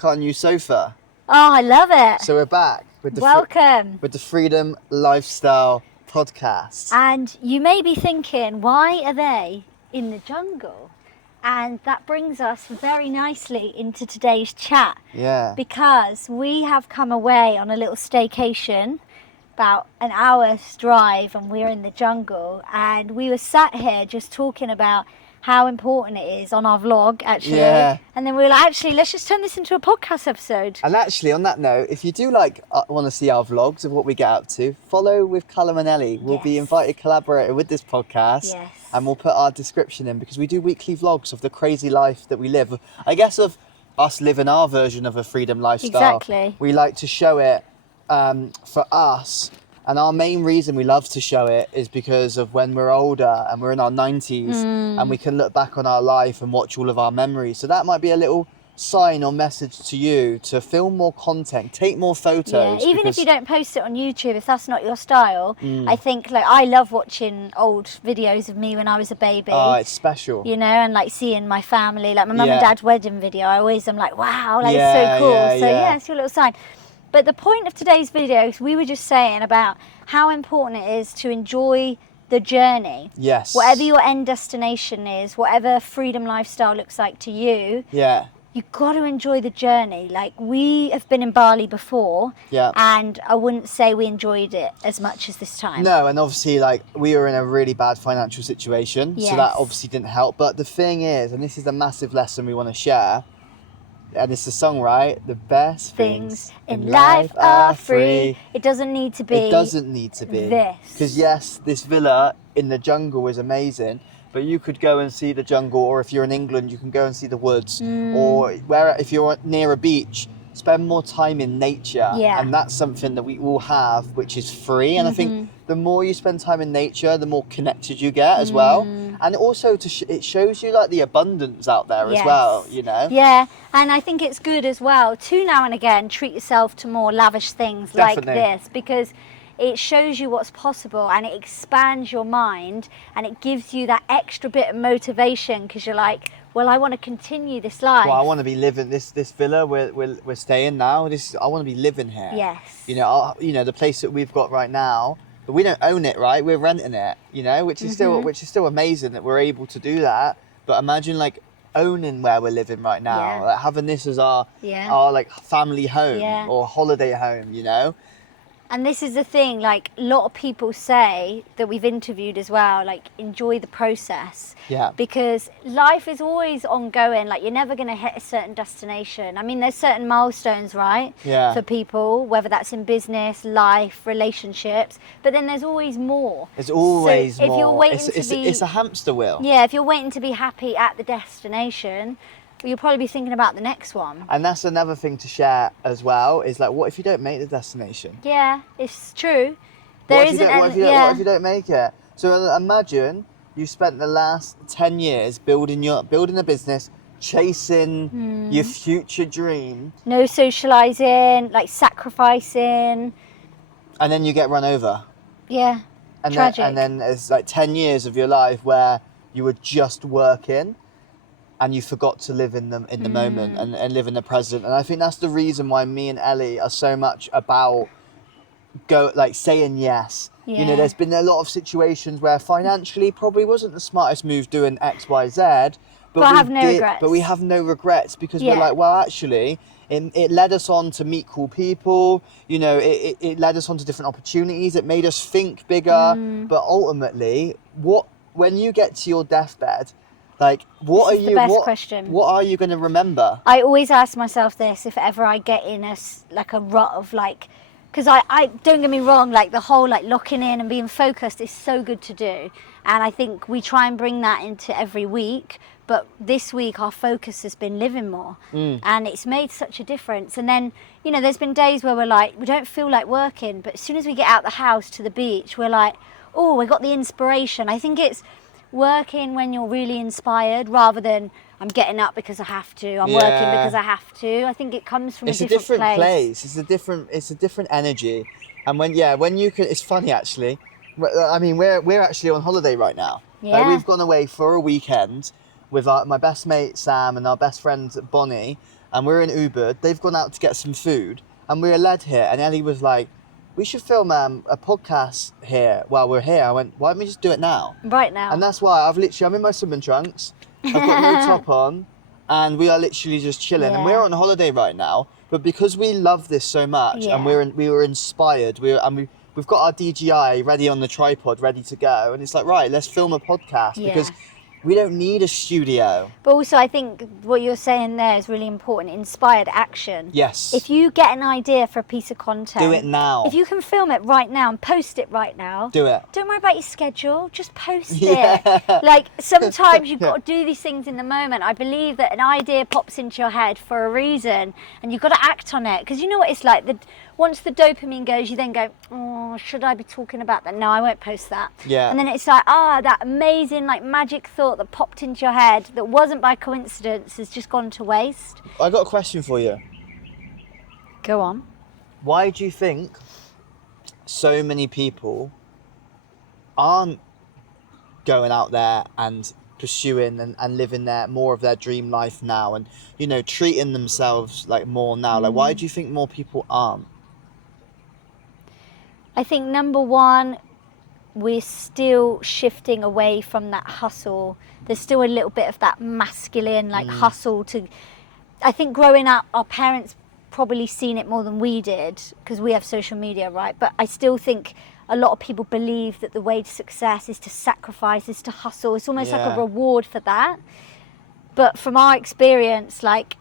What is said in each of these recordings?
like our new sofa. Oh, I love it. So we're back with the Welcome. with the Freedom Lifestyle podcast. And you may be thinking, why are they in the jungle? And that brings us very nicely into today's chat. Yeah. Because we have come away on a little staycation, about an hour's drive, and we're in the jungle. And we were sat here just talking about how important it is on our vlog, actually. Yeah. And then we were like, actually, let's just turn this into a podcast episode. And actually, on that note, if you do want to see our vlogs of what we get up to, follow with Callum and Ellie. We'll be invited collaborator with this podcast. Yes. And we'll put our description in, because we do weekly vlogs of the crazy life that we live. I guess of us living our version of a freedom lifestyle. Exactly. We like to show it for us. And our main reason we love to show it is because of when we're older and we're in our 90s and we can look back on our life and watch all of our memories. So that might be a little sign or message to you to film more content, take more photos. Yeah, even if you don't post it on YouTube, if that's not your style, I think, like, I love watching old videos of me when I was a baby. Oh, it's special. You know, and like seeing my family, like my mum and dad's wedding video, I always am like, wow, like it's so cool. So it's your little sign. But the point of today's video, we were just saying about how important it is to enjoy the journey. Yes. Whatever your end destination is, whatever freedom lifestyle looks like to you. Yeah. You've got to enjoy the journey. Like, we have been in Bali before, and I wouldn't say we enjoyed it as much as this time. No, and obviously, like, we were in a really bad financial situation, so that obviously didn't help. But the thing is, and this is a massive lesson we want to share, and it's the song, right? The best things in life are free. It doesn't need to be. It doesn't need to be. This. Because yes, this villa in the jungle is amazing, but you could go and see the jungle, or if you're in England, you can go and see the woods, or if you're near a beach, spend more time in nature. Yeah. And that's something that we all have, which is free. And I think the more you spend time in nature, the more connected you get as well. And also it shows you like the abundance out there as well, you know? Yeah, and I think it's good as well to now and again treat yourself to more lavish things like this, because it shows you what's possible and it expands your mind and it gives you that extra bit of motivation, because you're like, well, I want to continue this life. Well, I want to be living this villa we're staying now. I want to be living here. Yes. You know, the place that we've got right now, but we don't own it, right? We're renting it. You know, which is still amazing that we're able to do that. But imagine like owning where we're living right now, like having this as our like family home or holiday home. You know. And this is the thing, like, a lot of people say that we've interviewed as well, like, enjoy the process. Yeah. Because life is always ongoing, like, you're never going to hit a certain destination. I mean, there's certain milestones, right? Yeah. For people, whether that's in business, life, relationships, but then there's always more. There's always so more. If you're waiting it's a hamster wheel. Yeah, if you're waiting to be happy at the destination, you'll probably be thinking about the next one. And that's another thing to share as well, is like, what if you don't make the destination? Yeah, it's true. What if you don't make it? So imagine you spent the last 10 years building a business, chasing your future dream. No socialising, like sacrificing. And then you get run over. Yeah, and tragic. And then it's like 10 years of your life where you were just working and you forgot to live in the moment and live in the present. And I think that's the reason why me and Ellie are so much about saying yes. Yeah. You know, there's been a lot of situations where financially probably wasn't the smartest move doing X, Y, Z. But I have no regrets. But we have no regrets because we're like, well, actually, it led us on to meet cool people. You know, it led us on to different opportunities. It made us think bigger. But ultimately, when you get to your deathbed, like, what are you going to remember? I always ask myself this if ever I get in a rut of like, because I don't get me wrong, like the whole like locking in and being focused is so good to do, and I think we try and bring that into every week. But this week our focus has been living more, and it's made such a difference. And then, you know, there's been days where we're like, we don't feel like working, but as soon as we get out the house to the beach, we're like, oh, we got the inspiration. I think it's working when you're really inspired rather than I'm getting up because I have to, I'm working because I have to. I think it comes from a different place. It's a different energy. And when you can, it's funny actually. I mean, we're actually on holiday right now. Yeah. We've gone away for a weekend with my best mate Sam and our best friend Bonnie, and we're in Uber. They've gone out to get some food, and we're led here. And Ellie was like, we should film a podcast here while we're here. I went, why don't we just do it now? Right now. And that's why I'm in my swimming trunks. I've got no top on, and we are literally just chilling. And we're on holiday right now, but because we love this so much, and we were inspired. We've got our DJI ready on the tripod, ready to go, and it's like, right, let's film a podcast because we don't need a studio. But also, I think what you're saying there is really important. Inspired action. Yes. If you get an idea for a piece of content, do it now. If you can film it right now and post it right now, do it. Don't worry about your schedule. Just post it. Like, sometimes you've got to do these things in the moment. I believe that an idea pops into your head for a reason, and you've got to act on it. Because you know what it's like. Once the dopamine goes, you then go, oh, should I be talking about that? No, I won't post that. Yeah. And then it's like, that amazing, like, magic thought that popped into your head that wasn't by coincidence has just gone to waste. I got a question for you. Go on. Why do you think so many people aren't going out there and pursuing and living more of their dream life now, and, you know, treating themselves like more now? Like, why do you think more people aren't? I think number one, we're still shifting away from that hustle. There's still a little bit of that masculine, like, hustle to... I think growing up, our parents probably seen it more than we did because we have social media, right? But I still think a lot of people believe that the way to success is to sacrifice, is to hustle. It's almost like a reward for that. But from our experience, like,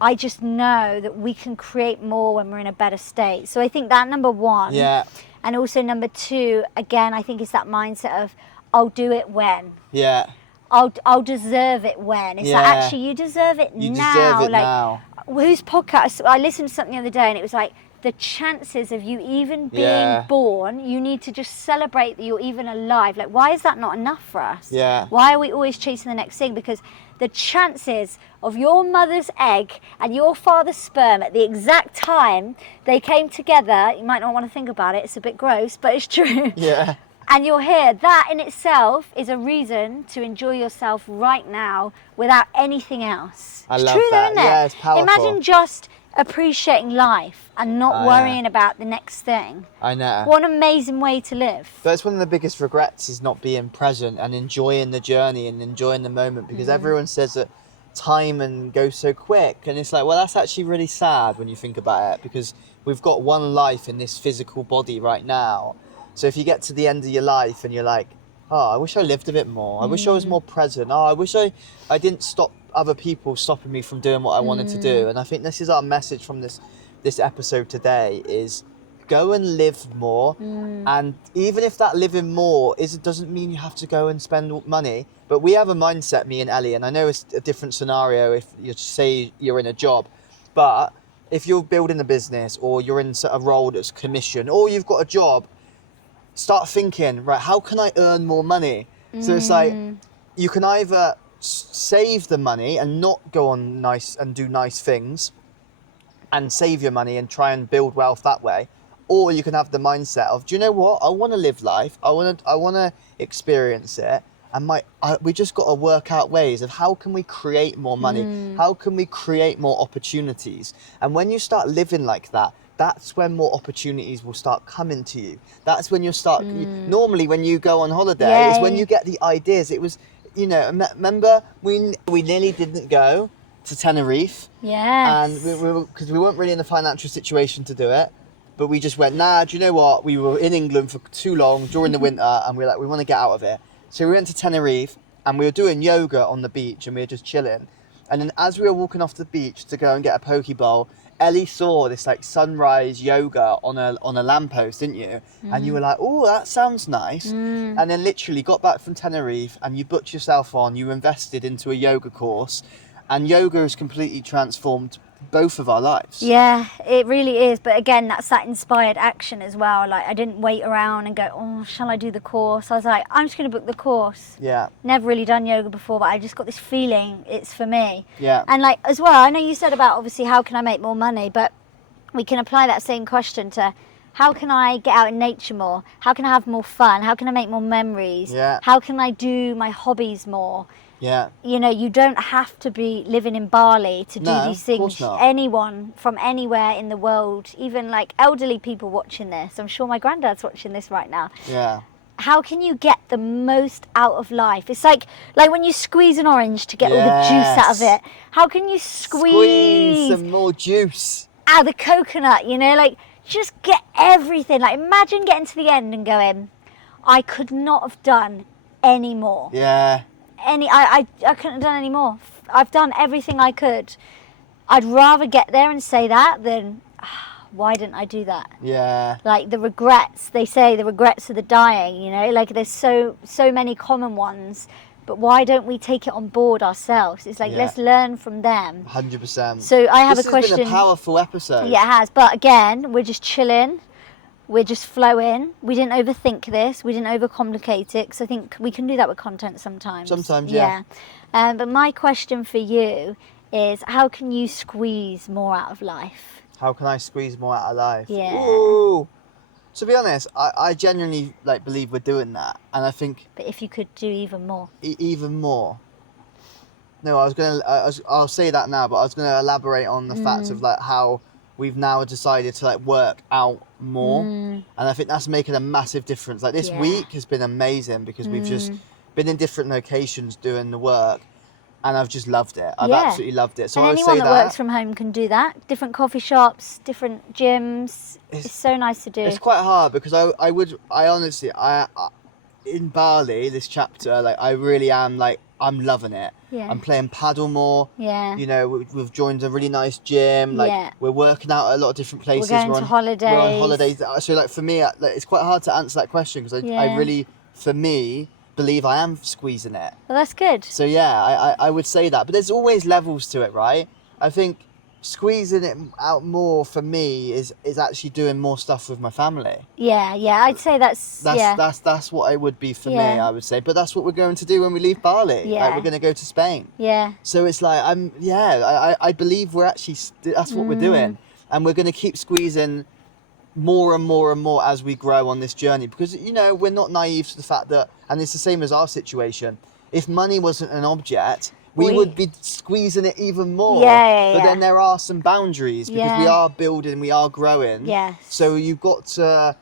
I just know that we can create more when we're in a better state. So I think that number one. Yeah. And also number two, again, I think it's that mindset of, I'll do it when. Yeah. I'll deserve it when. It's like, actually, you deserve it now. You deserve it like, now. Whose podcast? I listened to something the other day, and it was like, the chances of you even being born, you need to just celebrate that you're even alive. Like, why is that not enough for us? Yeah. Why are we always chasing the next thing? Because the chances of your mother's egg and your father's sperm at the exact time they came together, you might not want to think about it, it's a bit gross, but it's true. Yeah. And you're here. That in itself is a reason to enjoy yourself right now without anything else. I it's love true, that. though, isn't it? Yeah, it's powerful. Imagine just appreciating life and not worrying about the next thing. I know. What an amazing way to live. That's one of the biggest regrets, is not being present and enjoying the journey and enjoying the moment, because everyone says that time and goes so quick, and it's like, well, that's actually really sad when you think about it, because we've got one life in this physical body right now. So if you get to the end of your life and you're like, oh, I wish I lived a bit more. I wish I was more present. Oh, I wish I didn't stop other people stopping me from doing what I wanted to do. And I think this is our message from this episode today, is go and live more. And even if that living more doesn't mean you have to go and spend money. But we have a mindset, me and Ellie, and I know it's a different scenario if you say you're in a job, but if you're building a business or you're in a role that's commission, or you've got a job, start thinking, right, how can I earn more money? So it's like, you can either save the money and not go on do nice things and save your money and try and build wealth that way, or you can have the mindset of, do you know what, I want to live life, I want to experience it, and we just got to work out ways of how can we create more money, how can we create more opportunities. And when you start living like that, that's when more opportunities will start coming to you. That's when you'll start... Normally, when you go on holiday, is when you get the ideas. It was, you know, remember, we nearly didn't go to Tenerife. Yes. And because we weren't really in a financial situation to do it. But we just went, nah, do you know what? We were in England for too long during the winter, and we were like, we want to get out of it. So we went to Tenerife, and we were doing yoga on the beach, and we were just chilling. And then as we were walking off the beach to go and get a poke bowl, Ellie saw this like sunrise yoga on a lamppost, didn't you? And you were like, oh, that sounds nice. And then literally got back from Tenerife, and you booked yourself on, you invested into a yoga course, and yoga has completely transformed both of our lives. Yeah, it really is. But again, that's that inspired action as well. Like, I didn't wait around and go, oh, shall I do the course? I was like, I'm just going to book the course. Yeah. Never really done yoga before, but I just got this feeling it's for me. Yeah. And like, as well, I know you said about obviously how can I make more money, but we can apply that same question to how can I get out in nature more? How can I have more fun? How can I make more memories? Yeah. How can I do my hobbies more? Yeah. You know, you don't have to be living in Bali to do No, these of things. course not. Anyone from anywhere in the world, even like elderly people watching this, I'm sure my granddad's watching this right now. Yeah. How can you get the most out of life? It's like when you squeeze an orange to get all the juice out of Yes. it. How can you Squeeze some more juice. out of the coconut, you know, like just get everything. Like imagine getting to the end and going, I could not have done any more. Yeah. I couldn't have done any more. I've done everything I could. I'd rather get there and say that than why didn't I do that? Yeah. Like the regrets, they say the regrets of the dying, you know, like there's so many common ones, but why don't we take it on board ourselves? It's like, Yeah. let's learn from them. 100%. So I have this a question. This has been a powerful episode. Yeah, it has. But again, we're just chilling. We're just flowing. We didn't overthink this. We didn't overcomplicate it. Because I think we can do that with content sometimes. Sometimes, yeah. But my question for you is, how can you squeeze more out of life? How can I squeeze more out of life? Yeah. Ooh. To be honest, I genuinely believe we're doing that, and I think But if you could do even more. even more. No, I'll say that now, but I was gonna elaborate on the fact of like how we've now decided to like work out more, and I think that's making a massive difference. Like this week has been amazing because we've just been in different locations doing the work, and I've just loved it. I've absolutely loved it. So and I would anyone say that works from home can do that. Different coffee shops, different gyms. It's so nice to do. It's quite hard because I honestly in Bali, this chapter, like I really am like I'm loving it. Yeah. I'm playing paddle more. Yeah. You know, we've joined a really nice gym. Like we're working out at a lot of different places. We're going to holidays. We're on holidays. So like for me, it's quite hard to answer that question because I really, for me, believe I am squeezing it. Well, that's good. So yeah, I would say that. But there's always levels to it, right? I think squeezing it out more for me is actually doing more stuff with my family. Yeah, I'd say that's what it would be for me, I would say. But that's what we're going to do when we leave Bali. Yeah. Like we're going to go to Spain. Yeah. So it's like I believe we're actually that's what we're doing, and we're going to keep squeezing more and more and more as we grow on this journey, because you know we're not naive to the fact that, and it's the same as our situation. If money wasn't an object, we would be squeezing it even more. But then there are some boundaries because we are building, we are growing. Yes. So we've got to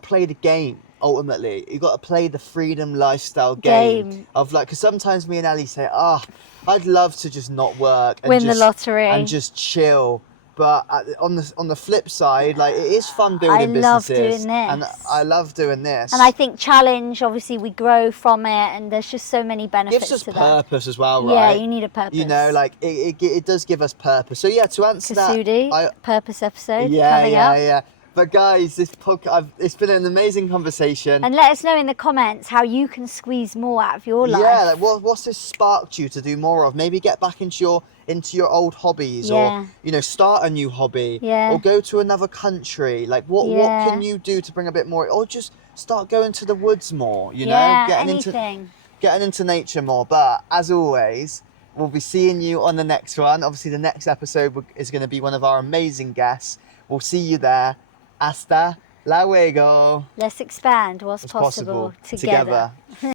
play the game. Ultimately, you've got to play the freedom lifestyle game of like, because sometimes me and Ali say, I'd love to just not work and win the lottery and just chill. But on the flip side, like it is fun building businesses. I love doing this. And I love doing this. And I think challenge, obviously we grow from it, and there's just so many benefits gives us to purpose that. as well, right? Yeah, you need a purpose. You know, like it does give us purpose. So yeah, to answer Kasudi, purpose episode coming up. Yeah. But guys, this podcast, it's been an amazing conversation. And let us know in the comments how you can squeeze more out of your life. Yeah, like what's this sparked you to do more of? Maybe get back into your old hobbies, or you know, start a new hobby, or go to another country. Like what can you do to bring a bit more, or just start going to the woods more, you know, getting into nature more. But as always, we'll be seeing you on the next one. Obviously the next episode is going to be one of our amazing guests. We'll see you there. Hasta luego. Let's expand what's possible together.